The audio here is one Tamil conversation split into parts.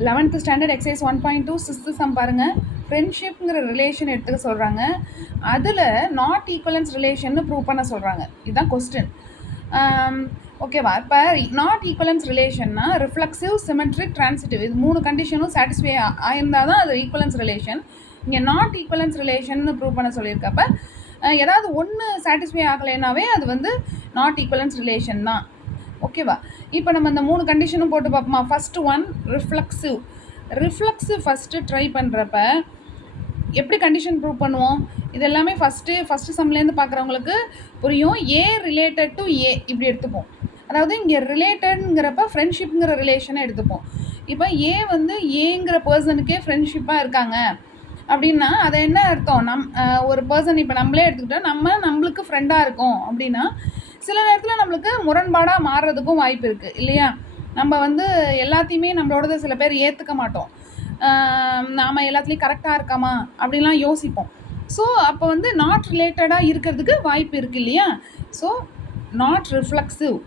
11th standard exercise 1.2 6th some பாருங்கள். ஃப்ரெண்ட்ஷிப்ங்கிற ரிலேஷன் எடுத்துக்க சொல்கிறாங்க. அதில் நாட் ஈக்குவலன்ஸ் ரிலேஷன்னு ப்ரூவ் பண்ண சொல்கிறாங்க. இதுதான் கொஸ்டின். ஓகேவா? இப்போ நாட் ஈக்குவலன்ஸ் ரிலேஷன்னா ரிஃப்ளெக்சிவ், சிமெட்ரிக், ட்ரான்சிட்டிவ் இது 3 கண்டிஷனும் சாட்டிஸ்ஃபை ஆயிருந்தால் தான் அது ஈக்குவலன்ஸ் ரிலேஷன். இங்கே நாட் ஈக்குவலன்ஸ் ரிலேஷன்னு ப்ரூவ் பண்ண சொல்லியிருக்கப்ப ஏதாவது ஒன்று சாட்டிஸ்ஃபை ஆகலைனாவே அது வந்து நாட் ஈக்குவலன்ஸ் ரிலேஷன் தான். ஓகேவா? இப்போ நம்ம இந்த 3 கண்டிஷனும் போட்டு பார்ப்போமா? First one reflexive first try பண்ணுறப்ப எப்படி கண்டிஷன் ப்ரூவ் பண்ணுவோம்? இது எல்லாமே ஃபஸ்ட்டு சம்லேருந்து பார்க்குறவங்களுக்கு புரியும். ஏ ரிலேட்டட் டு ஏ இப்படி எடுத்துப்போம். அதாவது இங்கே ரிலேட்டட்ங்கிறப்ப ஃப்ரெண்ட்ஷிப்புங்கிற ரிலேஷனை எடுத்துப்போம். இப்போ ஏ வந்து ஏங்கிற பர்சனுக்கே ஃப்ரெண்ட்ஷிப்பாக இருக்காங்க அப்படின்னா அதை என்ன அர்த்தம்? ஒரு பர்சன் இப்போ நம்மளே எடுத்துக்கிட்டோம், நம்மளுக்கு ஃப்ரெண்டாக இருக்கோம் அப்படின்னா சில நேரத்தில் நம்மளுக்கு முரண்பாடாக மாறுறதுக்கும் வாய்ப்பு இருக்குது இல்லையா? நம்ம வந்து எல்லாத்தையுமே நம்மளோட சில பேர் ஏற்றுக்க மாட்டோம். நாம் எல்லாத்துலேயும் கரெக்டாக இருக்காமா அப்படின்லாம் யோசிப்போம். ஸோ அப்போ வந்து நாட் ரிலேட்டடாக இருக்கிறதுக்கு வாய்ப்பு இருக்குது இல்லையா? So not reflexive.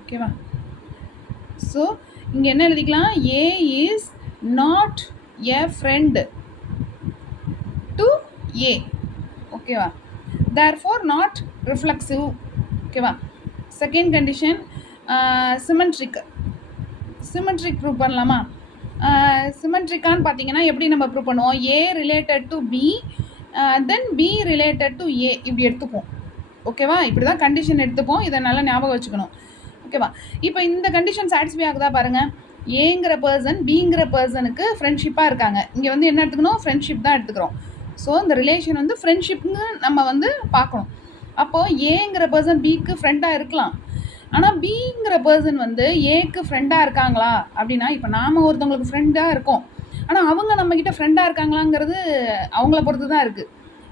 ஓகேவா? ஸோ இங்கே என்ன எழுதிக்கலாம்? A is not a friend to A. ஓகேவா? Therefore not reflexive. ஓகேவா? செகண்ட் கண்டிஷன் சிமெட்ரிக் ப்ரூவ் பண்ணலாமா? சிமெட்ரிக்கான்னு பார்த்தீங்கன்னா எப்படி நம்ம ப்ரூவ் பண்ணுவோம்? A related to B then B related to A இப்படி எடுத்துப்போம். ஓகேவா? இப்படி தான் கண்டிஷன் எடுத்துப்போம். இதை நல்லா ஞாபகம் வச்சுக்கணும். ஓகேவா? இப்போ இந்த கண்டிஷன் சாட்டிஸ்ஃபை ஆகுதா பாருங்கள். ஏங்கிற பர்சன் பிங்கிற பர்சனுக்கு ஃப்ரெண்ட்ஷிப்பாக இருக்காங்க. இங்கே வந்து என்ன எடுத்துக்கணும்? ஃப்ரெண்ட்ஷிப் தான் எடுத்துக்கிறோம். ஸோ இந்த ரிலேஷன் வந்து ஃப்ரெண்ட்ஷிப்னு நம்ம வந்து பார்க்கணும். அப்போது ஏங்கிற பர்சன் பிக்கு ஃப்ரெண்டாக இருக்கலாம். ஆனால் பிங்கிற பர்சன் வந்து ஏக்கு ஃப்ரெண்டாக இருக்காங்களா அப்படின்னா, இப்போ நாம் ஒருத்தவங்களுக்கு ஃப்ரெண்டாக இருக்கோம், ஆனால் அவங்க நம்மக்கிட்ட ஃப்ரெண்டாக இருக்காங்களாங்கிறது அவங்கள பொறுத்து தான் இருக்குது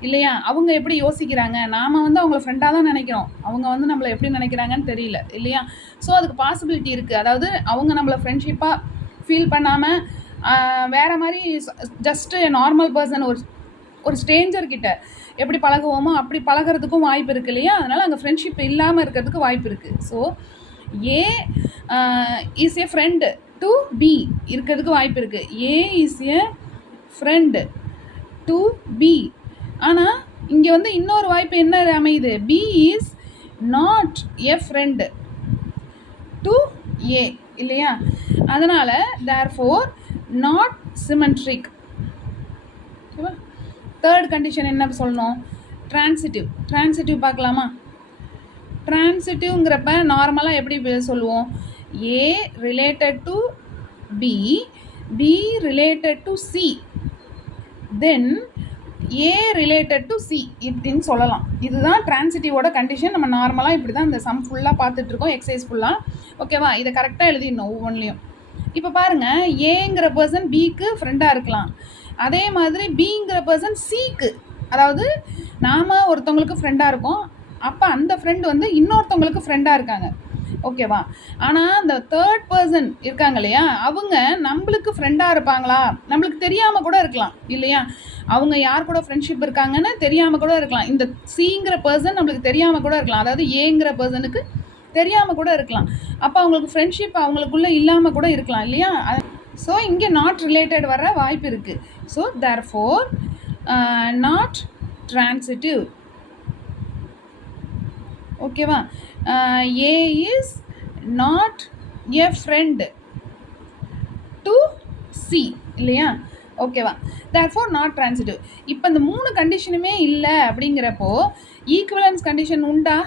இல்லையா? அவங்க எப்படி யோசிக்கிறாங்க, நாம் வந்து அவங்கள ஃப்ரெண்டாக தான் நினைக்கிறோம், அவங்க வந்து நம்மளை எப்படி நினைக்கிறாங்கன்னு தெரியல இல்லையா? ஸோ அதுக்கு பாசிபிலிட்டி இருக்குது. அதாவது அவங்க நம்மளை ஃப்ரெண்ட்ஷிப்பாக ஃபீல் பண்ணாமல் வேறு மாதிரி ஜஸ்ட்டு நார்மல் பர்சன் ஒரு ஸ்ட்ரேஞ்சர்கிட்ட எப்படி பழகுவோமோ அப்படி பழகிறதுக்கும் வாய்ப்பு இருக்குது இல்லையா? அதனால் அங்கே ஃப்ரெண்ட்ஷிப் இல்லாமல் இருக்கிறதுக்கு வாய்ப்பு இருக்குது. So A is a friend to B இருக்கிறதுக்கு வாய்ப்பு இருக்குது. A is a friend to B. ஆனால் இங்கே வந்து இன்னொரு வாய்ப்பு என்ன அமையுது? B is not a friend to A இல்லையா? அதனால் தேர்ஃபோர் நாட் சிமெட்ரிக். ஓகேவா? தேர்ட் கண்டிஷன் என்ன சொல்லணும்? ட்ரான்சிட்டிவ் பார்க்கலாமா? ட்ரான்சிட்டிவ்ங்கிறப்ப நார்மலாக எப்படி சொல்லுவோம்? A related to B, B related to C, then A related to C இப்படின்னு சொல்லலாம். இதுதான் ட்ரான்சிட்டிவோட கண்டிஷன். நம்ம நார்மலாக இப்படி தான் இந்த சம் ஃபுல்லாக பார்த்துட்ருக்கோம், எக்ஸசைஸ் ஃபுல்லாக. ஓகேவா? இதை கரெக்டாக எழுதிடணும் ஒவ்வொன்றிலையும். இப்போ பாருங்கள், ஏங்கிற பர்சன் பிக்கு ஃப்ரெண்டாக இருக்கலாம். அதே மாதிரி பிங்கிற பர்சன் சிக்கு, அதாவது நாம் ஒருத்தவங்களுக்கு ஃப்ரெண்டாக இருக்கோம், அப்போ அந்த ஃப்ரெண்டு வந்து இன்னொருத்தவங்களுக்கு ஃப்ரெண்டாக இருக்காங்க. ஓகேவா? ஆனால் அந்த தேர்ட் பர்சன் இருக்காங்க இல்லையா, அவங்க நம்மளுக்கு ஃப்ரெண்டாக இருப்பாங்களா? நம்மளுக்கு தெரியாமல் கூட இருக்கலாம் இல்லையா? அவங்க யார் கூட ஃப்ரெண்ட்ஷிப் இருக்காங்கன்னு தெரியாமல் கூட இருக்கலாம். இந்த சிங்கிற பர்சன் நம்மளுக்கு தெரியாமல் கூட இருக்கலாம். அதாவது ஏங்கிற பர்சனுக்கு தெரியாமல் கூட இருக்கலாம். அப்போ அவங்களுக்கு ஃப்ரெண்ட்ஷிப் அவங்களுக்குள்ளே இல்லாமல் கூட இருக்கலாம் இல்லையா? ஸோ இங்கே நாட் ரிலேட்டட் வர வாய்ப்பு இருக்குது. So therefore not transitive. ஓகேவா? A is not a friend to C இல்லையா? ஓகேவா? Therefore not transitive. இப்போ இந்த 3 கண்டிஷனுமே இல்லை அப்படிங்கிறப்போ ஈக்குவலன்ஸ் கண்டிஷன் உண்டா?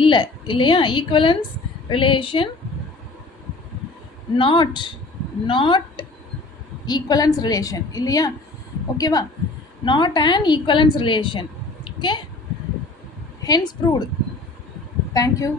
இல்லை இல்லையா? Equivalence relation not equivalence relation இல்லையா? ஓகேவா? Not an equivalence relation. Okay, hence proved. Thank you.